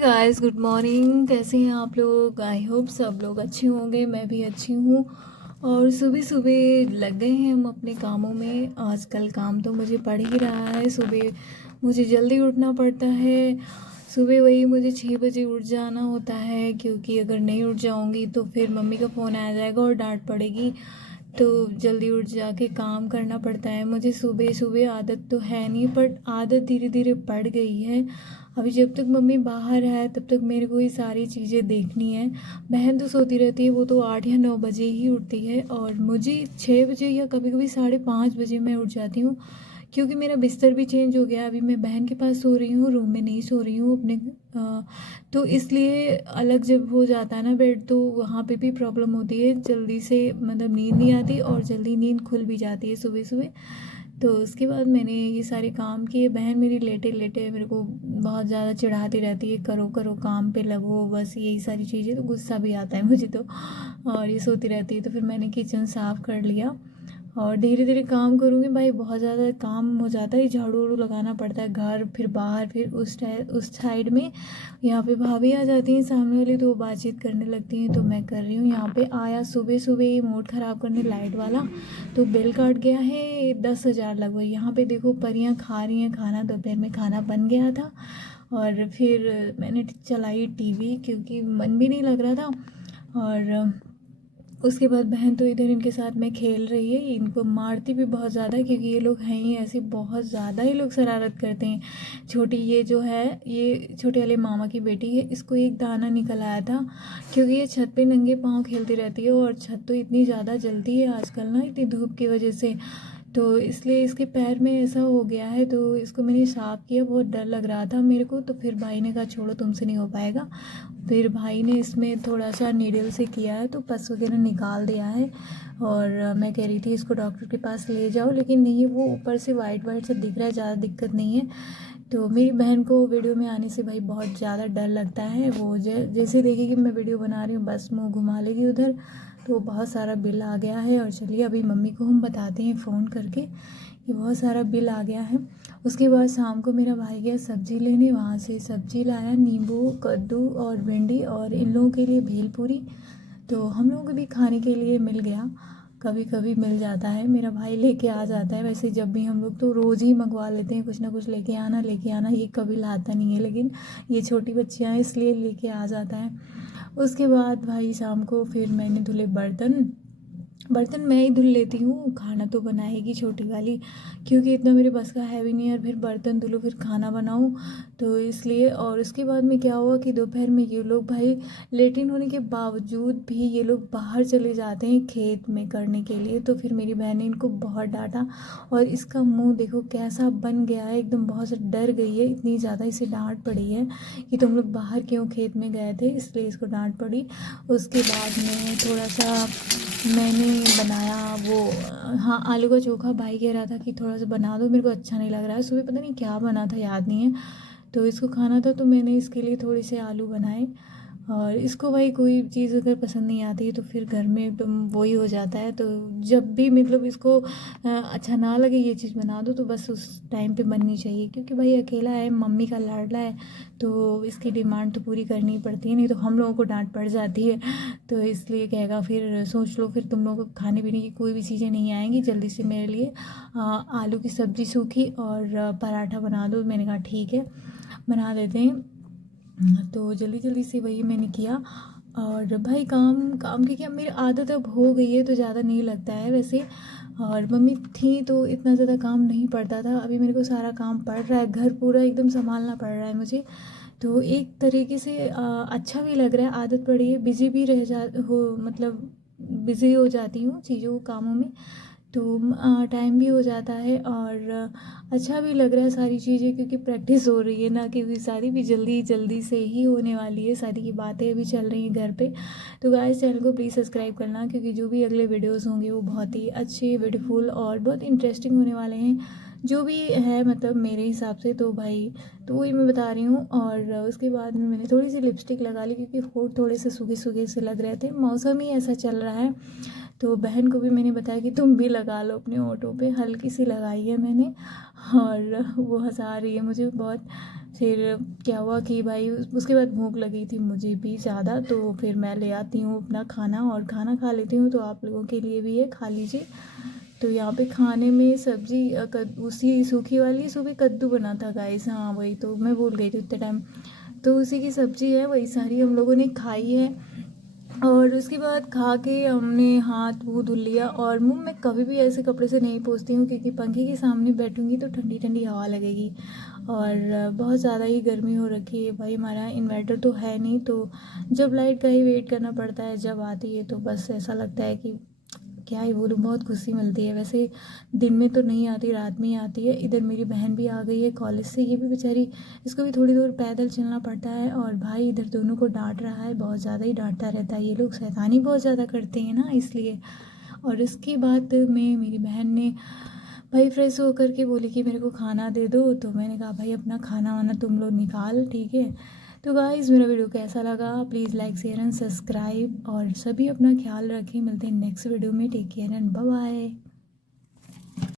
Guys, good morning. कैसे हैं आप लोग? आई होप सब लोग अच्छे होंगे। मैं भी अच्छी हूँ। और सुबह सुबह लग गए हैं हम अपने कामों में। आजकल काम तो मुझे पड़ ही रहा है। सुबह मुझे जल्दी उठना पड़ता है। सुबह वही मुझे 6 बजे उठ जाना होता है, क्योंकि अगर नहीं उठ जाऊँगी तो फिर मम्मी का फ़ोन आ जाएगा और डांट पड़ेगी। तो जल्दी उठ जाके काम करना पड़ता है मुझे। सुबह सुबह आदत तो है नहीं, बट आदत धीरे धीरे पड़ गई है। अभी जब तक मम्मी बाहर है तब तक मेरे को ये सारी चीज़ें देखनी है। बहन तो सोती रहती है, वो तो 8 या 9 बजे ही उठती है, और मुझे 6 बजे या कभी कभी 5:30 बजे मैं उठ जाती हूँ। क्योंकि मेरा बिस्तर भी चेंज हो गया। अभी मैं बहन के पास सो रही हूँ, रूम में नहीं सो रही हूँ अपने। तो इसलिए अलग जब हो जाता है ना बेड, तो वहाँ पे भी प्रॉब्लम होती है। जल्दी से मतलब नींद नहीं आती, और जल्दी नींद खुल भी जाती है सुबह सुबह। तो उसके बाद मैंने ये सारे काम किए। बहन मेरी लेटे लेटे मेरे को बहुत ज़्यादा चिढ़ाती रहती है, करो करो काम पे लगो, बस यही सारी चीज़ें। तो गुस्सा भी आता है मुझे तो। और ये सोती रहती है। तो फिर मैंने किचन साफ़ कर लिया, और धीरे धीरे काम करूँगी। भाई बहुत ज़्यादा काम हो जाता है। झाड़ू वाड़ू लगाना पड़ता है, घर फिर बाहर फिर उस साइड में। यहाँ पे भाभी आ जाती हैं सामने वाली, तो वो बातचीत करने लगती हैं। तो मैं कर रही हूँ। यहाँ पे आया सुबह सुबह ही मूड ख़राब करने लाइट वाला। तो बिल काट गया है 10,000 लगभग। यहाँ पे देखो परियां खा रही हैं खाना। दोपहर में खाना बन गया था, और फिर मैंने चलाई टीवी, क्योंकि मन भी नहीं लग रहा था। और उसके बाद बहन तो इधर इनके साथ में खेल रही है। इनको मारती भी बहुत ज़्यादा, क्योंकि ये लोग हैं ही ऐसे, बहुत ज़्यादा ही लोग शरारत करते हैं। छोटी ये जो है, ये छोटे वाले मामा की बेटी है, इसको एक दाना निकल आया था। क्योंकि ये छत पे नंगे पाँव खेलती रहती है, और छत तो इतनी ज़्यादा जलती है आजकल ना, इतनी धूप की वजह से। तो इसलिए इसके पैर में ऐसा हो गया है। तो इसको मैंने साफ़ किया, बहुत डर लग रहा था मेरे को। तो फिर भाई ने कहा छोड़ो, तुमसे नहीं हो पाएगा। फिर भाई ने इसमें थोड़ा सा नीडल से किया है, तो पस वगैरह निकाल दिया है। और मैं कह रही थी इसको डॉक्टर के पास ले जाओ, लेकिन नहीं, वो ऊपर से वाइट वाइट से दिख रहा है, ज़्यादा दिक्कत नहीं है। तो मेरी बहन को वीडियो में आने से भाई बहुत ज़्यादा डर लगता है। वो जैसे देखेगी मैं वीडियो बना रही हूँ, बस मुँह घुमा लेगी उधर। तो बहुत सारा बिल आ गया है। और चलिए अभी मम्मी को हम बताते हैं फ़ोन करके कि बहुत सारा बिल आ गया है। उसके बाद शाम को मेरा भाई गया सब्ज़ी लेने, वहाँ से सब्ज़ी लाया, नींबू, कद्दू और भिंडी, और इन लोगों के लिए भेलपूरी। तो हम लोगों को भी खाने के लिए मिल गया। कभी कभी मिल जाता है, मेरा भाई लेके आ जाता है। वैसे जब भी हम लोग तो रोज़ ही मंगवा लेते हैं, कुछ ना कुछ लेके आना। ये कभी लाता नहीं है, लेकिन ये छोटी बच्चियाँ हैं इसलिए लेके आ जाता है। उसके बाद भाई शाम को फिर मैंने धुले बर्तन। बर्तन मैं ही धुल लेती हूँ, खाना तो बनाएगी छोटी वाली, क्योंकि इतना मेरे बस का है भी नहीं। और फिर बर्तन धुलो फिर खाना बनाऊँ, तो इसलिए। और उसके बाद में क्या हुआ कि दोपहर में ये लोग भाई लेटिन होने के बावजूद भी ये लोग बाहर चले जाते हैं खेत में करने के लिए। तो फिर मेरी बहन ने इनको बहुत डांटा, और इसका मुंह देखो कैसा बन गया है, एकदम बहुत से डर गई है। इतनी ज़्यादा इसे डांट पड़ी है कि तुम लोग बाहर क्यों खेत में गए थे, इसलिए इसको डांट पड़ी। उसके बाद में थोड़ा सा मैंने बनाया वो, हाँ, आलू का चोखा। भाई कह रहा था कि थोड़ा सा बना दो, मेरे को अच्छा नहीं लग रहा है। सुबह पता नहीं क्या बना था, याद नहीं है। तो इसको खाना था, तो मैंने इसके लिए थोड़े से आलू बनाए। और इसको भाई कोई चीज़ अगर पसंद नहीं आती है तो फिर घर में एकदम वही हो जाता है। तो जब भी मतलब इसको अच्छा ना लगे ये चीज़ बना दो, तो बस उस टाइम पे बननी चाहिए। क्योंकि भाई अकेला है, मम्मी का लाडला है, तो इसकी डिमांड तो पूरी करनी ही पड़ती है, नहीं तो हम लोगों को डांट पड़ जाती है। तो इसलिए कहेगा फिर सोच लो, फिर तुम लोगों को खाने पीने की कोई भी चीज़ें नहीं आएंगी, जल्दी से मेरे लिए आलू की सब्ज़ी सूखी और पराठा बना दो। मैंने कहा ठीक है, बना देते हैं। तो जल्दी जल्दी से वही मैंने किया। और भाई काम काम की क्या, मेरी आदत अब हो गई है, तो ज़्यादा नहीं लगता है वैसे। और मम्मी थी तो इतना ज़्यादा काम नहीं पड़ता था। अभी मेरे को सारा काम पड़ रहा है, घर पूरा एकदम संभालना पड़ रहा है मुझे। तो एक तरीके से अच्छा भी लग रहा है, आदत पड़ी है। बिज़ी भी रह जा हो मतलब बिज़ी हो जाती हूँ चीज़ों कामों में। तो टाइम भी हो जाता है, और अच्छा भी लग रहा है सारी चीज़ें, क्योंकि प्रैक्टिस हो रही है ना। क्योंकि शादी भी जल्दी जल्दी से ही होने वाली है, शादी की बातें अभी चल रही हैं घर पे। तो गाइस चैनल को प्लीज़ सब्सक्राइब करना, क्योंकि जो भी अगले वीडियोज़ होंगे वो बहुत ही अच्छे, ब्यूटीफुल और बहुत इंटरेस्टिंग होने वाले हैं, जो भी है मतलब मेरे हिसाब से। तो भाई तो वही मैं बता रही हूँ। और उसके बाद में मैंने थोड़ी सी लिपस्टिक लगा ली, क्योंकि होंठ थोड़े से सूखे सूखे से लग रहे थे, मौसम ही ऐसा चल रहा है। तो बहन को भी मैंने बताया कि तुम भी लगा लो अपने होठों पे, हल्की सी लगाई है मैंने। और वो हंसा रही है मुझे बहुत। फिर क्या हुआ कि भाई उसके बाद भूख लगी थी मुझे भी ज़्यादा, तो फिर मैं ले आती हूँ अपना खाना और खाना खा लेती हूँ। तो आप लोगों के लिए भी है, खा लीजिए। तो यहाँ पे खाने में सब्जी उसी सूखी वाली सुबह कद्दू बना था गाइस, हाँ वही तो मैं भूल गई थी उतने टाइम। तो उसी की सब्जी है, वही सारी हम लोगों ने खाई है। और उसके बाद खा के हमने हाथ मुँह धुल लिया। और मुँह मैं कभी भी ऐसे कपड़े से नहीं पोंछती हूँ, क्योंकि पंखे के सामने बैठूँगी तो ठंडी ठंडी हवा लगेगी। और बहुत ज़्यादा ही गर्मी हो रखी है भाई, हमारा इन्वर्टर तो है नहीं, तो जब लाइट का ही वेट करना पड़ता है, जब आती है तो बस ऐसा लगता है कि क्या ही बोलूँ, बहुत खुशी मिलती है। वैसे दिन में तो नहीं आती, रात में ही आती है। इधर मेरी बहन भी आ गई है कॉलेज से, ये भी बेचारी, इसको भी थोड़ी दूर पैदल चलना पड़ता है। और भाई इधर दोनों को डांट रहा है, बहुत ज़्यादा ही डांटता रहता है, ये लोग शैतानी बहुत ज़्यादा करते हैं ना, इसलिए। और इसके बाद में मेरी बहन ने भाई फ्रेश होकर के बोली कि मेरे को खाना दे दो। तो मैंने कहा भाई अपना खाना वाना तुम लोग निकाल, ठीक है। तो गाइस मेरा वीडियो कैसा लगा, please like share and subscribe, और सभी अपना ख्याल रखें। मिलते हैं नेक्स्ट वीडियो में, take care and bye bye.